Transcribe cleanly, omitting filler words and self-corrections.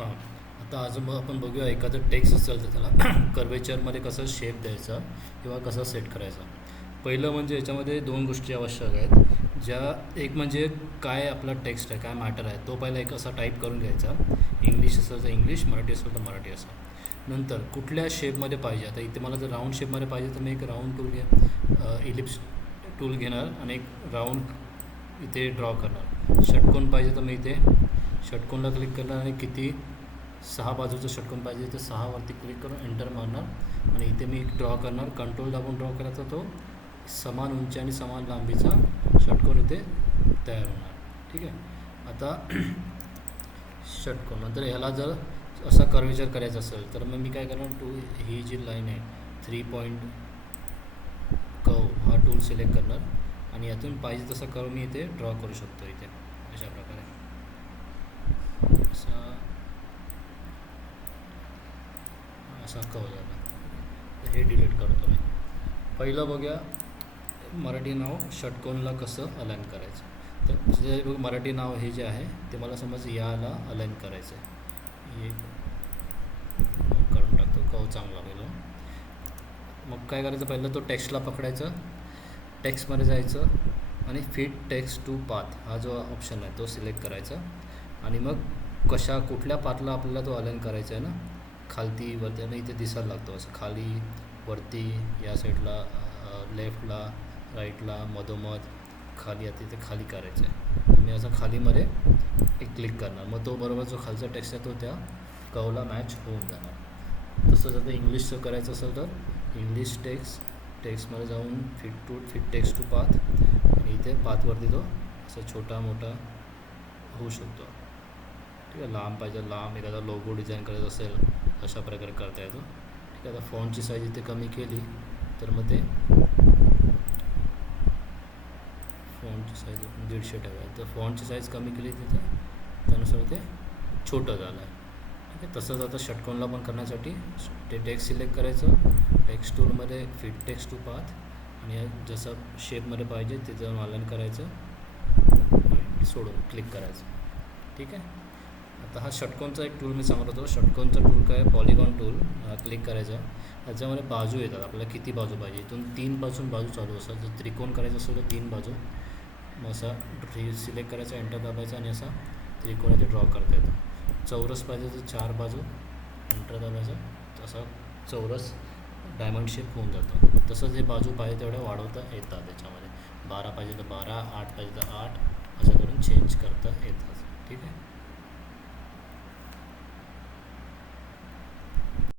हां, आता आज मग आपण बघूया एखादं टेक्स्ट असेल तर त्याला कर्वेचरमध्ये कसं शेप द्यायचा किंवा कसा सेट करायचा. पहिलं म्हणजे याच्यामध्ये दोन गोष्टी आवश्यक आहेत. एक म्हणजे काय आपला टेक्स्ट आहे, काय मॅटर आहे, तो पहिला एक असा टाईप करून घ्यायचा. इंग्लिश असेल तर इंग्लिश, मराठी असेल तर मराठी असं. नंतर कुठल्या शेपमध्ये पाहिजे, आता इथे मला जर राऊंड शेपमध्ये पाहिजे तर मी एक राऊंड टूल इलिप्स टूल घेणार आणि एक राऊंड इथे ड्रॉ करणार. षटकोन पाहिजे तर मी इथे षटकोनला क्लिक करणार आणि किती 6 बाजूचं षटकोन पाहिजे तर 6वरती क्लिक करून एंटर मारणार आणि इथे मी ड्रॉ करणार. कंट्रोल दाबून ड्रॉ करायचा, तो समान उंची आणि समान लांबीचा षटकोन इथे तयार होणार. ठीक आहे. आता षटकोन नंतर ह्याला जर असा कर्वेचर करायचा असेल तर मग मी काय करणार, ही जी लाईन आहे 3 पॉईंट कर्व हा टूल सिलेक्ट करणार आणि यातून पाहिजे तसा कर्व मी इथे ड्रॉ करू शकतो. इथे अशा प्रकारे असा कर्व झाला. हे डिलीट करतो मी. पहिलं बघूया मराठी नाव षटकोनला कसं अलाइन करायचं. तर जे मराठी नाव हे जे आहे ते मला समज याला अलाइन करायचं आहे. हे काढून टाकतो, कर्व चांगला पहिलं. मग काय करायचं, पहिलं तो टेक्स्टला पकडायचं, टेक्स्टमध्ये जायचं आणि फिट टेक्स्ट टू पाथ हा जो ऑप्शन आहे तो सिलेक्ट करायचा आणि मग कुठल्या पाथला आपल्याला तो अलाइन करायचा आहे ना, खालती वरती आणि इथे दिसायला लागतो असं, खाली वरती या साईडला, लेफ्टला, राईटला, मधोमध, खाली, आता इथे खाली करायचं आहे. तर मी असं खालीमध्ये एक क्लिक करणार, मग तो बरोबर जो खालचा टेक्स्ट आहे तो त्या कर्वला मॅच होऊन जाणार. तसंच आता इंग्लिशचं करायचं असेल तर इंग्लिश टेक्स्टमध्ये जाऊन फिट टेक्स्ट टू पाथ आणि इथे पाथवरती तो असं छोटा मोठा होऊ शकतो. ठीक आहे. लांब पाहिजे लांब, एखादा लोगो डिझाईन करायचा असेल अशा प्रकारे करता येतो. ठीक आहे. आता फॉन्टची साईज इथे कमी केली तर मग ते फॉन्टची साईज 150 ठेवायचं. तर फॉन्टची साईज कमी केली तिथे त्यानुसार ते छोटं झालं आहे. ठीक आहे. तसंच आता षटकोनला पण करण्यासाठी ते टेक्स्ट सिलेक्ट करायचं, टेक्स्ट टूलमध्ये फिट टेक्स्ट टू पाथ आणि जसं शेपमध्ये पाहिजे तिथं अलाइन करायचं आणि सोडून क्लिक करायचं. ठीक आहे. आता हा षटकोनचा एक टूल मी सांगत होतो. षटकोनचा टूल काय, पॉलिगॉन टूल क्लिक करायचा. त्याच्यामध्ये बाजू येतात, आपल्याला किती बाजू पाहिजे, इथून 3 पासून बाजू चालू असतात. जर त्रिकोण करायचं असेल तर 3 बाजू, मग असा सिलेक्ट करायचा, एंटर दाबायचा आणि असा त्रिकोण इथे ड्रॉ करता येतो. चौरस पाहिजे तर 4 बाजू, एंटर दाबायचा, तसा चौरस डायमंड शेप होऊन जातो. तसंच हे बाजू पाहिजे तेवढ्या वाढवता येतात. त्याच्यामध्ये 12 पाहिजे तर 12, 8 पाहिजे तर 8 असं करून चेंज करता येतात. ठीक आहे.